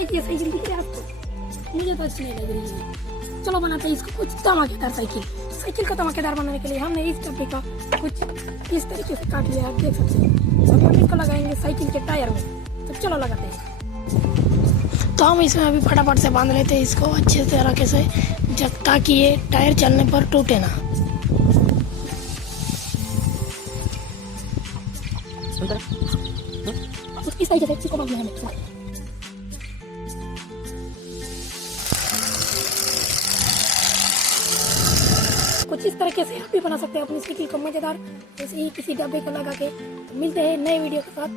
कैसी है साइकिल दिख रही है आपको? मुझे तो अच्छी नहीं लग रही है। चलो बनाते हैं इसको कुछ धमाकेदार साइकिल। साइकिल को धमाकेदार बनाने के लिए हमने इस डब्बे का कुछ इस तरीके से काट लिया, आप देख सकते हैं। अभी हम इसको लगाएंगे साइकिल के टायर में, तो चलो लगाते हैं। तो हम इसमें अभी फटाफट से बांध लेते हैं इसको अच्छे तरीके से, जब ताकि ये टायर चलने पर टूटे ना। इस तरीके से इसको बांधना है हमें। कुछ इस तरीके से आप भी बना सकते हैं अपनी साइकिल को मजेदार, जैसे ही किसी डब्बे को लगा के। मिलते हैं नए वीडियो के साथ।